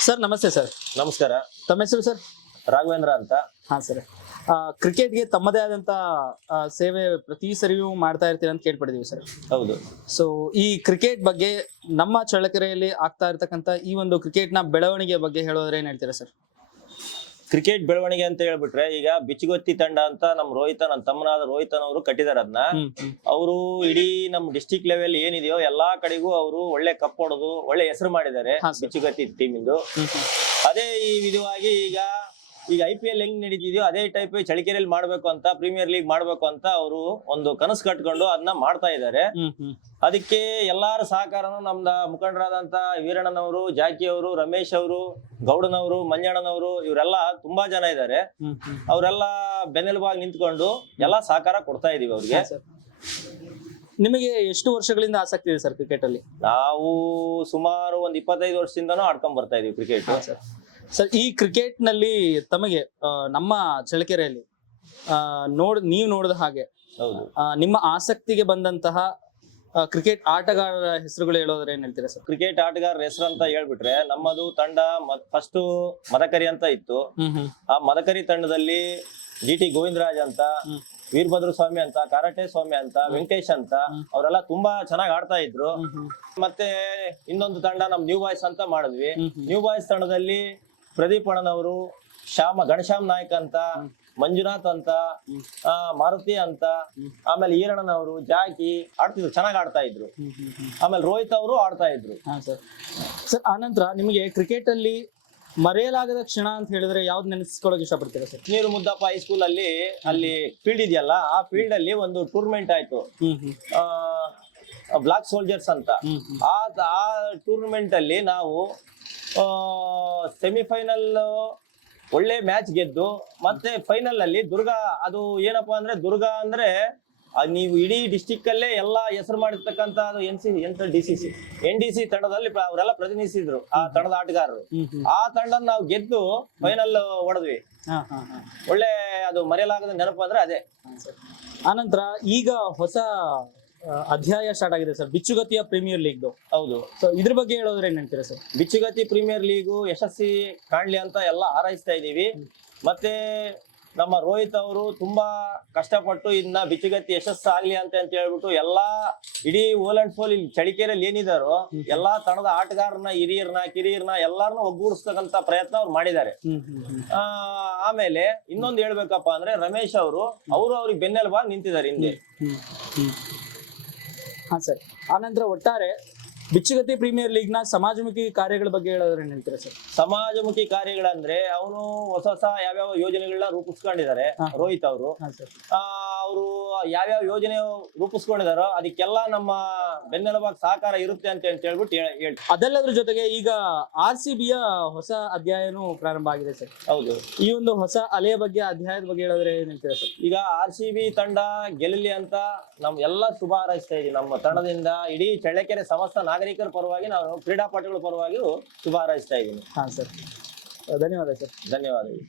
Sir ನಮಸ್ತೆ sir ನಮಸ್ಕಾರ. ತಮ್ಮ ಹೆಸರು ಸರ್ ರಾಘವೇಂದ್ರ ಅಂತ. ಹಾ ಸರ್ ಕ್ರಿಕೆಟ್ಗೆ ತಮ್ಮದೇ ಆದಂತ ಆ, ಸೇವೆ ಪ್ರತಿ ಸರಿಯೂ ಮಾಡ್ತಾ ಇರ್ತೀರ ಅಂತ ಕೇಳ್ಪಡಿದೀವಿ ಸರ್ ಹೌದು. ಸೊ ಈ ಕ್ರಿಕೆಟ್ ಬಗ್ಗೆ ನಮ್ಮ ಚಳ್ಳಕೆರೆಯಲ್ಲಿ ಆಗ್ತಾ ಇರ್ತಕ್ಕಂಥ ಈ ಒಂದು ಕ್ರಿಕೆಟ್ನ ನ ಬೆಳವಣಿಗೆ ಬಗ್ಗೆ ಹೇಳೋದ್ರೆ ಏನ್ ಹೇಳ್ತೀರಾ ಸರ್ ಕ್ರಿಕೆಟ್ ಬೆಳವಣಿಗೆ ಅಂತ ಹೇಳ್ಬಿಟ್ರೆ ಈಗ ಬಿಚ್ಚುಗೊತ್ತಿ ತಂಡ ಅಂತ ನಮ್ ರೋಹಿತ ನನ್ನ ತಮ್ಮನಾದ ರೋಹಿತನ್ ಅವರು ಕಟ್ಟಿದಾರೆ ಅದನ್ನ ಅವರು ಇಡೀ ನಮ್ ಡಿಸ್ಟಿಕ್ ಲೆವೆಲ್ ಏನಿದೆಯೋ ಎಲ್ಲಾ ಕಡೆಗೂ ಅವರು ಒಳ್ಳೆ ಕಪ್ ಹೊಡೆದು ಒಳ್ಳೆ ಹೆಸರು ಮಾಡಿದ್ದಾರೆ ಬಿಚ್ಚುಗತ್ತಿ ಟೀಮ್ ಇಂದು. ಅದೇ ಈ ವಿಧವಾಗಿ ಈಗ ಈಗ ಐ ಪಿ ಎಲ್ ಹೆಂಗ್ ನಡೀತಿದ್ಯೋ ಅದೇ ಟೈಪ್ ಚಳಿಕೆರೆಯಲ್ಲಿ ಮಾಡ್ಬೇಕು ಅಂತ ಪ್ರೀಮಿಯರ್ ಲೀಗ್ ಮಾಡ್ಬೇಕು ಅಂತ ಅವರು ಒಂದು ಕನಸು ಕಟ್ಕೊಂಡು ಅದನ್ನ ಮಾಡ್ತಾ ಇದ್ದಾರೆ ಅದಕ್ಕೆ ಎಲ್ಲಾರು ಸಹಕಾರನು ನಮ್ದ ಮುಖಂಡರಾದಂತ ವೀರಣ್ಣನವರು ಜಾಕಿ ಅವರು ರಮೇಶ್ ಅವರು ಗೌಡನವರು ಮಂಜಣ್ಣನವರು ಇವರೆಲ್ಲ ತುಂಬಾ ಜನ ಇದ್ದಾರೆ ಅವರೆಲ್ಲ ಬೆನ್ನೆಲುಬಾಗಿ ನಿಂತ್ಕೊಂಡು ಎಲ್ಲಾ ಸಹಕಾರ ಕೊಡ್ತಾ ಇದೀವಿ ಅವ್ರಿಗೆ. ನಿಮಗೆ ಎಷ್ಟು ವರ್ಷಗಳಿಂದ ಆಸಕ್ತಿ ಇದೆ ಸರ್ ಕ್ರಿಕೆಟ್ ಅಲ್ಲಿ? ನಾವು ಸುಮಾರು ಒಂದ್ ಇಪ್ಪತ್ತೈದು ವರ್ಷದಿಂದನೂ ಆಡ್ಕೊಂಡ್ ಬರ್ತಾ ಇದೀವಿ ಕ್ರಿಕೆಟ್ ಸರ್ ಈ ಕ್ರಿಕೆಟ್ನಲ್ಲಿ ತಮಗೆ ನಮ್ಮ ಚಳಕೆರೆಯಲ್ಲಿ ನೋಡ್ ನೀವು ನೋಡಿದ ಹಾಗೆ ಹೌದು. ನಿಮ್ಮ ಆಸಕ್ತಿಗೆ ಬಂದಂತಹ ಕ್ರಿಕೆಟ್ ಆಟಗಾರರ ಹೆಸರುಗಳು ಹೇಳೋದ್ರೆ ಏನ್ ಹೇಳ್ತೀರಾ ಸರ್? ಕ್ರಿಕೆಟ್ ಆಟಗಾರರ ಹೆಸರು ಅಂತ ಹೇಳ್ಬಿಟ್ರೆ ನಮ್ಮದು ತಂಡ ಫಸ್ಟ್ ಮದಕರಿ ಅಂತ ಇತ್ತು. ಆ ಮದಕರಿ ತಂಡದಲ್ಲಿ ಜಿ ಟಿ ಗೋವಿಂದರಾಜ್ ಅಂತ. ವೀರಭದ್ರ ಸ್ವಾಮಿ ಅಂತ ಕಾರಾಟೆ ಸ್ವಾಮಿ ಅಂತ ವೆಂಕಟೇಶ್ ಅಂತ ಅವರೆಲ್ಲ ತುಂಬಾ ಚೆನ್ನಾಗಿ ಆಡ್ತಾ ಇದ್ರು. ಮತ್ತೆ ಇನ್ನೊಂದು ತಂಡ ನಮ್ ನ್ಯೂ ಬಾಯ್ಸ್ ಅಂತ ಮಾಡಿದ್ವಿ. ನ್ಯೂ ಬಾಯ್ಸ್ ತಂಡದಲ್ಲಿ ಪ್ರದೀಪ್ ಅಣ್ಣನವರು ಶ್ಯಾಮ ಗಣಶ್ಯಾಮ್ ನಾಯ್ಕ್ ಅಂತ ಮಂಜುನಾಥ್ ಅಂತ ಮಾರುತಿ ಅಂತ. ಆಮೇಲೆ ಈರಣ್ಣನವರು ಜಾಕಿ ಆಡ್ತಿದ್ರು ಚೆನ್ನಾಗಿ ಆಡ್ತಾ ಇದ್ರು. ಆಮೇಲೆ ರೋಹಿತ್ ಅವರು ಆಡ್ತಾ ಇದ್ರು. ಸರ್. ಸರ್ ಆನಂತರ ನಿಮಗೆ ಕ್ರಿಕೆಟ್ ಅಲ್ಲಿ ಮರೆಯಲಾಗದ ಕ್ಷಣ ಅಂತ ಹೇಳಿದ್ರೆ ಯಾವ್ದು ನೆನೆಸ್ಕೊಳ್ಳೋಕೆ ಇಷ್ಟಪಡ್ತೀರಾ ಸರ್? ನೀರು ಮುದ್ದಪ್ಪ ಹೈಸ್ಕೂಲ್ ಅಲ್ಲಿ ಅಲ್ಲಿ ಫೀಲ್ಡ್ ಇದೆಯಲ್ಲ ಆ ಫೀಲ್ಡ್ ಅಲ್ಲಿ ಒಂದು ಟೂರ್ನಮೆಂಟ್ ಆಯ್ತು. ಬ್ಲಾಕ್ ಸೋಲ್ಜರ್ಸ್ ಅಂತ. ಆ ಟೂರ್ನಮೆಂಟ್ ಅಲ್ಲಿ ನಾವು ಸೆಮಿಫೈನಲ್ ಒಳ್ಳೆ ಮ್ಯಾಚ್ ಗೆದ್ದು ಮತ್ತೆ ಫೈನಲ್ ಅಲ್ಲಿ ದುರ್ಗಾ ಅದು ಏನಪ್ಪಾ ಅಂದ್ರೆ ದುರ್ಗಾ ಅಂದ್ರೆ ನೀವು ಇಡೀ ಡಿಸ್ಟಿಕ್ ಅಲ್ಲೇ ಎಲ್ಲಾ ಹೆಸರು ಮಾಡಿರ್ತಕ್ಕಂತ ಅದು ಎನ್ ಸಿ ಎಂತ D C C N D C ತಂಡದಲ್ಲಿ ಅವರೆಲ್ಲ ಪ್ರತಿನಿಧಿಸಿದ್ರು ಆ ತಂಡದ ಆಟಗಾರರು. ಆ ತಂಡ ನಾವು ಗೆದ್ದು ಫೈನಲ್ ಹೊಡೆದ್ವಿ. ಒಳ್ಳೆ ಅದು ಮರೆಯಲಾಗದ ನೆನಪು ಅಂದ್ರೆ ಅದೇ. ಆನಂತರ ಈಗ ಹೊಸ ಅಧ್ಯಾಯ ಸ್ಟಾರ್ಟ್ ಆಗಿದೆ ಸರ್ ಬಿಚ್ಚುಗತಿಯ ಪ್ರೀಮಿಯರ್ ಲೀಗ್ ಹೌದು. ಸೊ ಇದ್ರ ಬಗ್ಗೆ ಹೇಳೋದ್ರೆ ಏನ್ ಹೇಳ್ತೀರಾ ಸರ್ ಬಿಚ್ಚುಗತಿ ಪ್ರೀಮಿಯರ್ ಲೀಗು ಯಶಸ್ಸಿ ಕಾಣ್ಲಿ ಅಂತ ಎಲ್ಲ ಹಾರೈಸ್ತಾ ಇದೀವಿ ಮತ್ತೆ ನಮ್ಮ ರೋಹಿತ್ ಅವರು ತುಂಬಾ ಕಷ್ಟಪಟ್ಟು ಇನ್ನ ಬಿಚ್ಚುಗತಿ ಯಶಸ್ಸು ಆಗ್ಲಿ ಅಂತ ಅಂತ ಹೇಳ್ಬಿಟ್ಟು ಎಲ್ಲಾ ಇಡೀ ಓಲ್ ಅಂಡ್ ಫೋಲ್ ಇಲ್ಲಿ ಚಳಿಕೆರೆಯಲ್ಲಿ ಏನಿದಾರೋ ಎಲ್ಲಾ ತಣದ ಆಟಗಾರನ ಹಿರಿಯರ್ನ ಕಿರಿಯರ್ನ ಎಲ್ಲಾರನ್ನೂ ಒಗ್ಗೂಡಿಸ್ತಕ್ಕಂತ ಪ್ರಯತ್ನ ಅವ್ರು ಮಾಡಿದ್ದಾರೆ. ಆ ಆಮೇಲೆ ಇನ್ನೊಂದು ಹೇಳ್ಬೇಕಪ್ಪ ಅಂದ್ರೆ ರಮೇಶ್ ಅವರು ಅವರು ಅವ್ರಿಗೆ ಬೆನ್ನೆಲುಬಾಗಿ ನಿಂತಿದ್ದಾರೆ ಹಿಂದೆ. ಹಾ ಸರ್. ಆನಂತರ ಒಟ್ಟಾರೆ ಬಿಚ್ಚುಗತಿ ಪ್ರೀಮಿಯರ್ ಲೀಗ್ನ ಸಮಾಜಮುಖಿ ಕಾರ್ಯಗಳ ಬಗ್ಗೆ ಹೇಳೋದ್ರೆ ಹೇಳ್ತೀರಾ ಸರ್? ಸಮಾಜಮುಖಿ ಕಾರ್ಯಗಳಂದ್ರೆ ಅವನು ಹೊಸ ಹೊಸ ಯಾವ್ಯಾವ ಯೋಜನೆಗಳನ್ನ ರೂಪಿಸ್ಕೊಂಡಿದ್ದಾರೆ ರೋಹಿತ್ ಅವರು. ಅವರು ಯಾವ್ಯಾವ ಯೋಜನೆ ರೂಪಿಸ್ಕೊಂಡಿದಾರೋ ಅದಕ್ಕೆಲ್ಲ ನಮ್ಮ ಬೆನ್ನೆಲುಬಾಗಿ ಸಹಕಾರ ಇರುತ್ತೆ ಅಂತ ಹೇಳ್ಬಿಟ್ಟು ಹೇಳಿ ಅದೆಲ್ಲದ್ರ ಜೊತೆಗೆ ಈಗ ಆರ್ ಸಿ ಬಿಯ ಹೊಸ ಅಧ್ಯಾಯನೂ ಪ್ರಾರಂಭ ಆಗಿದೆ ಸರ್. ಹೌದು. ಈ ಒಂದು ಹೊಸ ಅಲೆಯ ಬಗ್ಗೆ ಅಧ್ಯಾಯದ ಬಗ್ಗೆ ಹೇಳಿದ್ರೆ ಏನ್ ಹೇಳ್ತೀರಾ ಸರ್? ಈಗ ಆರ್ ಸಿ ಬಿ ತಂಡ ಗೆಲ್ಲಲಿ ಅಂತ ನಮ್ ಎಲ್ಲ ಶುಭ ಹಾರೈಸ್ತಾ ಇದೀವಿ. ನಮ್ಮ ತಂಡದಿಂದ ಇಡೀ ಚಳ್ಳಕೆರೆ ಸಮಸ್ತ ನಾಗರಿಕರ ಪರವಾಗಿ ನಾವು ಕ್ರೀಡಾಪಟುಗಳ ಪರವಾಗಿ ಶುಭ ಹಾರೈಸ್ತಾ ಇದ್ದೀನಿ ಹಾ ಸರ್. ಧನ್ಯವಾದ ಸರ್. ಧನ್ಯವಾದಗಳು.